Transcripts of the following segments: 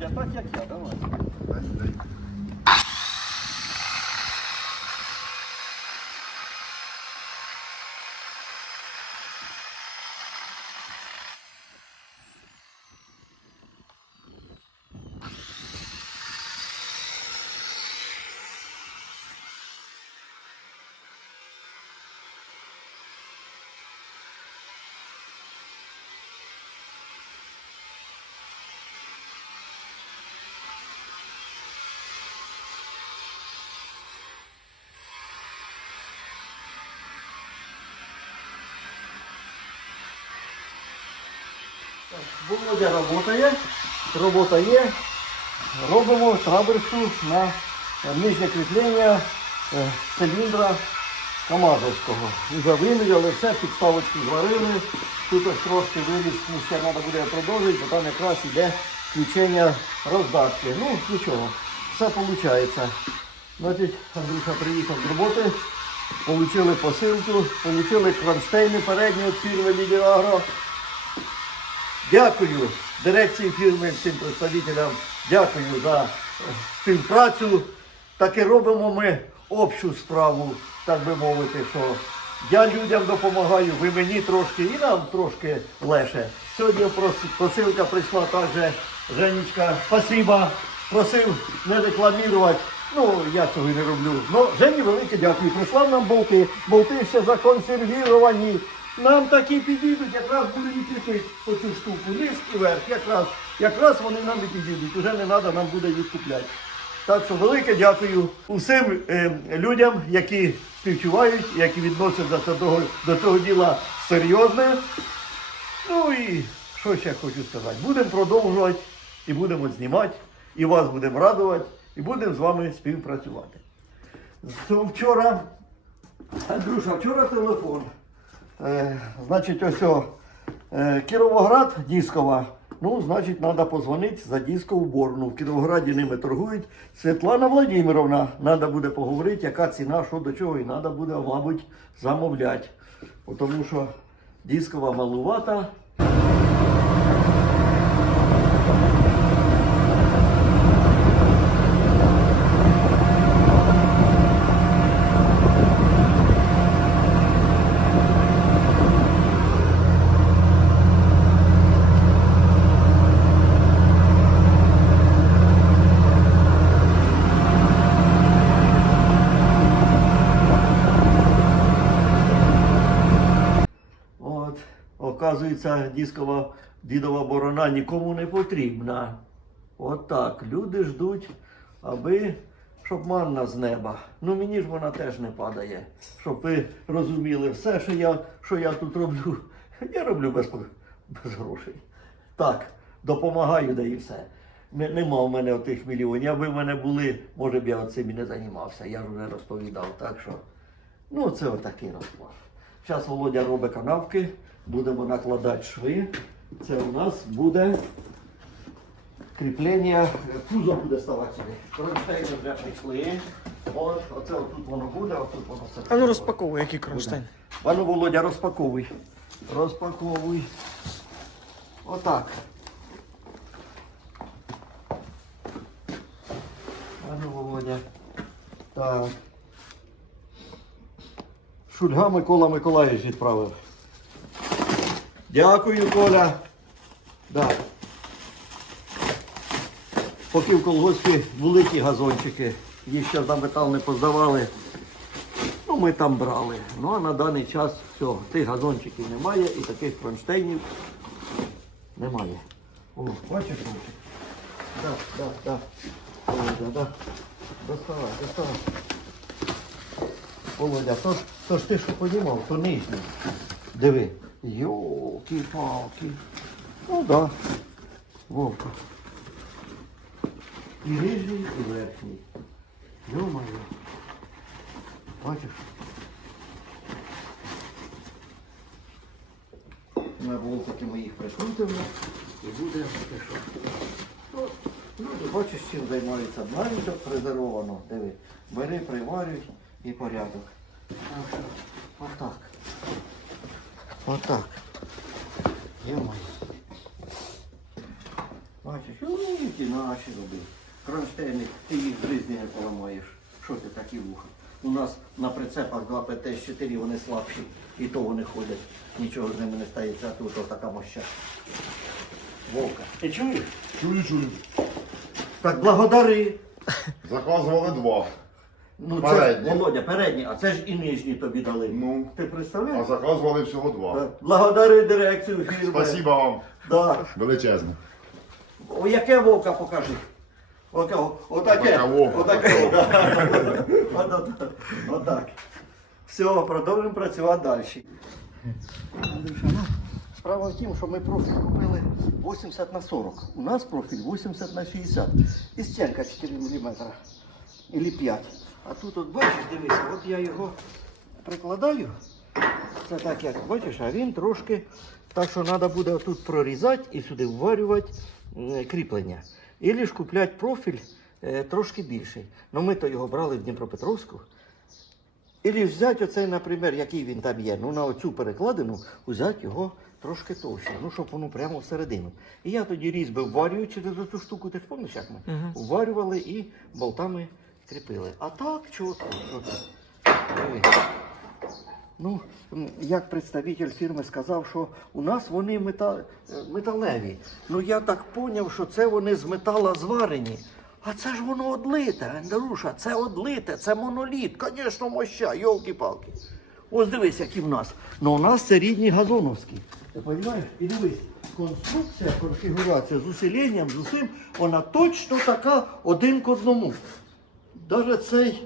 Володя, так як я, давай. Володя працює, робота є. Робимо траверсу на нижнє кріплення е, циліндра Камазовського. Вже виміряли все, підставочки зварили. Тут ось трошки виріс, ну ще треба буде продовжити, бо там якраз йде включення роздатки. Ну, нічого, все виходить. Значить, Андрюша приїхав з роботи, отримали посилку, отримали кронштейни передні від фірми Лідіагро. Дякую дирекції фірми, всім представителям. Дякую за співпрацю. Так і робимо ми общу справу, так би мовити, що я людям допомагаю, ви мені трошки і нам трошки легше. Сьогодні посилка прийшла також. Женечка, спасибо. Просив не рекламувати. Ну, я цього не роблю. Ну, Жені велике дякую. Прислав нам болти. Болти ще законсервіровані. Нам такі підійдуть, якраз будемо кріпити оцю штуку, низ і верх. Якраз, якраз вони нам і підійдуть. Уже не треба нам буде їх купляти. Так що велике дякую усім е, людям, які співчувають, які відносяться до до цього діла серйозно. Ну і що ще хочу сказати? Будемо продовжувати і будемо знімати, і вас будемо радувати, і будемо з вами співпрацювати. Вчора, Андрюша, вчора телефон. Е, значить, ось о, е, Кіровоград, Діскова. Ну, значить, треба позвонити за дискову борну. В Кіровограді ними торгують. Світлана Владимировна, треба буде поговорити, яка ціна, що до чого, і треба буде, мабуть, замовляти. Тому що дискова малувата. От, оказується, дискова дідова борона нікому не потрібна. От так. Люди ждуть, аби щоб манна з неба. Ну мені ж вона теж не падає. Щоб ви розуміли, все, що я, що я тут роблю, я роблю без, без грошей. Так, допомагаю, да і все. Нема в мене отих мільйонів. Аби в мене були, може б я цим і не займався. Я ж вже розповідав. Так що, ну це отакий розклад. Зараз Володя робить канавки, будемо накладати шви. Це у нас буде кріплення, кузов буде ставати сюди. Кронштейни вже. От, оце отут воно буде, отут воно все. А ну розпаковуй, який кронштейн. Пану Володя, розпаковуй. Розпаковуй. Отак. Пану Володя. Так. Шульга Микола Миколаївич відправив. Дякую, Коля. Да. Поки в колгоспі великі газончики, їх ще за метал не поздавали. Ну, ми там брали. Ну а на даний час все, тих газончиків немає і таких кронштейнів немає. О, бачиш, так, так. Так. Доставай, доставай. Володя, то, ж- то ж ти що подімав, то нижній. Диви. Йолки-палки. Ну да. Вовка. І нижній, і верхній. Йо-моє. Бачиш? Ми волки моїх прикрутимо і буде. Ну, Люди, бачиш, чим займаються. Навіть презервовано. Диви. Бери, приварюй і порядок. Отак. Отак. Йомай. Бачиш, ну ті наші робив. Кронштейни, ти їх в житті не поламаєш. Що ти такі вуха? У нас на прицепах 2 ПТ-4, вони слабші, і то вони ходять. Нічого з ними не стається, а тут така моща. Вовка. Ти чуєш? Чую, чую. Так, благодари. Заказували два. Ну, Передні. це, Володя, передні, а це ж і нижні тобі дали. Ну. Ти А представляєш? заказували всього два. Так. Благодари дирекцію фірми. Спасибо вам. Да. Величезне. О, яке вовка покажи. Оке, отаке. Отаке вовка. Отаке. Отак. Все, продовжуємо працювати далі. Ну, Справа в тім, що ми профіль купили 80 на 40. У нас профіль 80 на 60. І стінка 4 мм. Ілі 5. А тут, от бачиш, дивися, от я його прикладаю. Це так як бачиш, а він трошки. Так що треба буде тут прорізати і сюди вварювати кріплення. Ілі ж купляти профіль е, трошки більший. Ну ми то його брали в Дніпропетровську. Ілі взяти оцей, наприклад, який він там є. Ну на оцю перекладину взяти його трошки товще, ну щоб воно прямо всередину. І я тоді різьби вварюю через оцю штуку, ти ж пам'ятаєш, як ми? Вварювали і болтами кріпили. А так, чого? Ну, як представитель фірми сказав, що у нас вони мета... е, металеві. Ну я так зрозумів, що це вони з метала зварені. А це ж воно одлите, Андаруша, це одлите, це моноліт, звісно, моща, йолки-палки. Ось дивись, які в нас. Ну у нас це рідні газоновські. Ти розумієш? І дивись, конструкція, конфігурація з усиленням, з усім, вона точно така один к одному. Даже цей,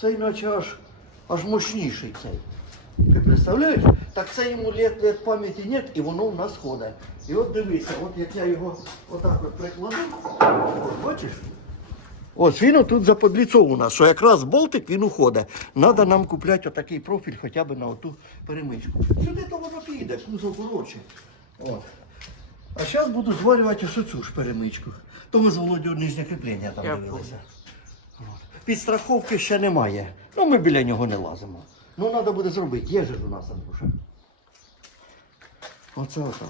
цей наче аж, аж мощніший цей. Ти представляєш? Так це йому лет, лет пам'яті нет, і воно в нас ходить. І от дивися, от як я його отак от прикладу, от бачиш? Ось він отут заподліцов у нас, що якраз болтик він уходить. Надо нам купляти отакий профіль хоча б на оту перемичку. Сюди то воно піде, кузов коротше. От. А зараз буду зварювати ось цю ж перемичку. То ми з Володю нижнє кріплення там дивилися. Підстраховки ще немає. Ну ми біля нього не лазимо. Ну треба буде зробити. Є же ж у нас Андрюша. Оце отак.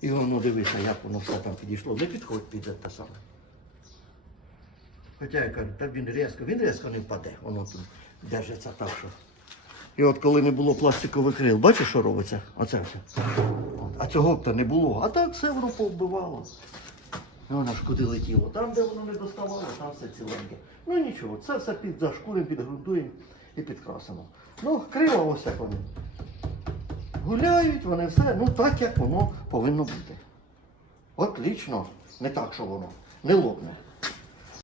І воно дивися, як воно все там підійшло. Не підходь під те саме. Хоча я кажу, та він різко, він різко не впаде, воно тут держиться так, що. І от коли не було пластикових крил, бачиш, що робиться? Оце все. А цього б то не було. А так все воно повбивало. І Воно ж куди летіло. Там, де воно не доставало, там все ціленьке. Ну нічого, це все під зашкуримо, підґрунтуємо і підкрасимо. Ну, криво ось як вони. Гуляють вони все, ну так, як воно повинно бути. Отлично. Не так, що воно не лопне.